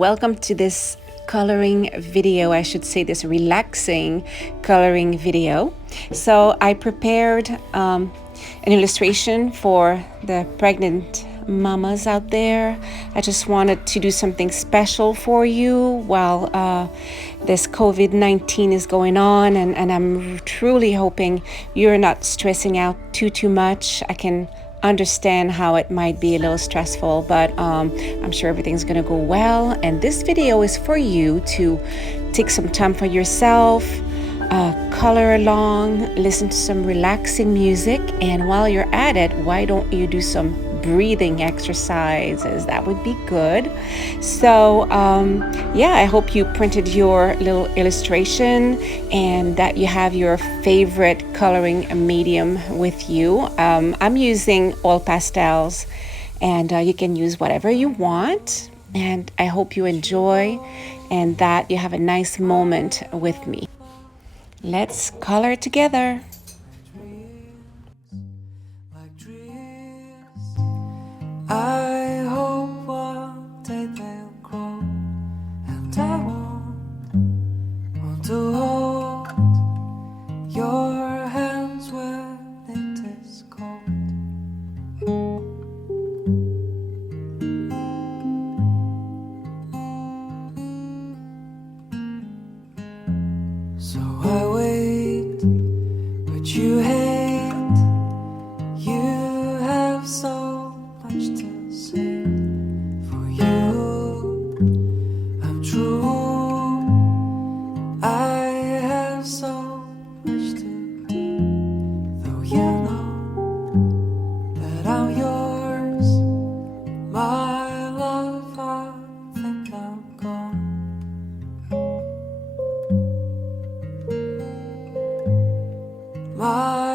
welcome to this coloring video. I should say this relaxing coloring video. So I prepared an illustration for the pregnant mamas out there. I just wanted to do something special for you while this COVID-19 is going on, and I'm truly hoping you're not stressing out too much. I can understand how it might be a little stressful, but I'm sure everything's gonna go well. And this video is for you to take some time for yourself, color along, listen to some relaxing music, and while you're at it, why don't you do some breathing exercises? That would be good. So yeah, I hope you printed your little illustration and that you have your favorite coloring medium with you. I'm using oil pastels, and you can use whatever you want, and I hope you enjoy and that you have a nice moment with me. Let's color together. I hope one day they'll grow, and I want to hold your hands when it is cold. So I wait, but you hate. You have so much to say. For you, I'm true. I have so much to do. Though you know that I'm yours, my love, I think I'm gone. My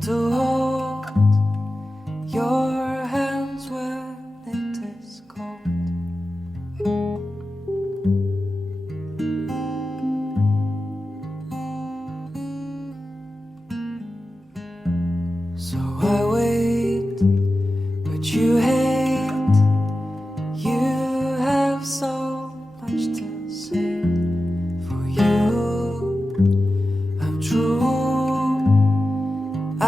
want to hold your hands when it is cold. So I wait, but you hate. You have so much to say. For you, I'm true. I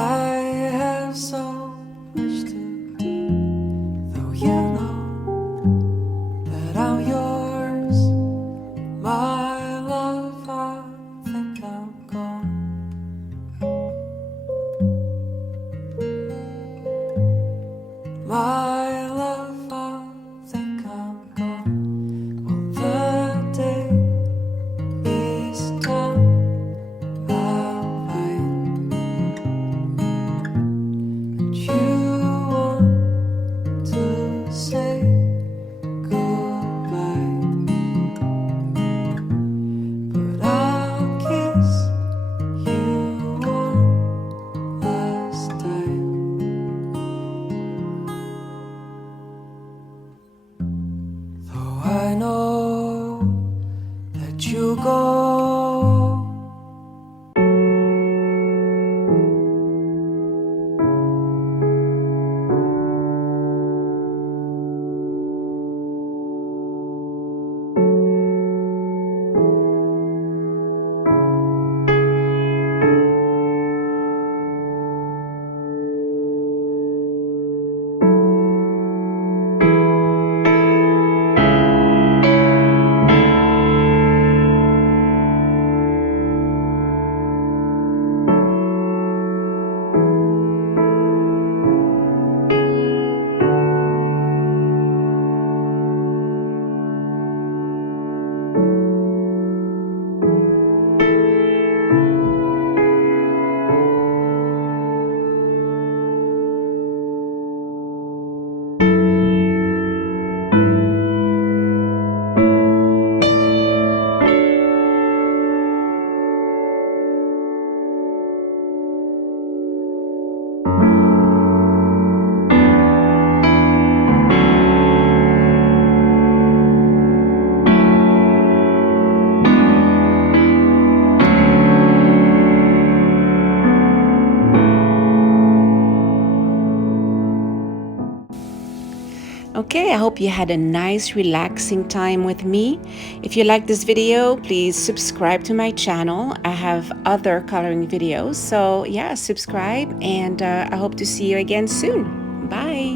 have so much to do. Though you know that I'm yours, my love, I think I'm gone. My love, I think I'm gone. Well, the day is done. And you want to say goodbye, but I'll kiss you one last time. Though I know that you go. Okay, I hope you had a nice relaxing time with me. If you like this video, please subscribe to my channel. I have other coloring videos, so yeah, subscribe, and I hope to see you again soon. Bye.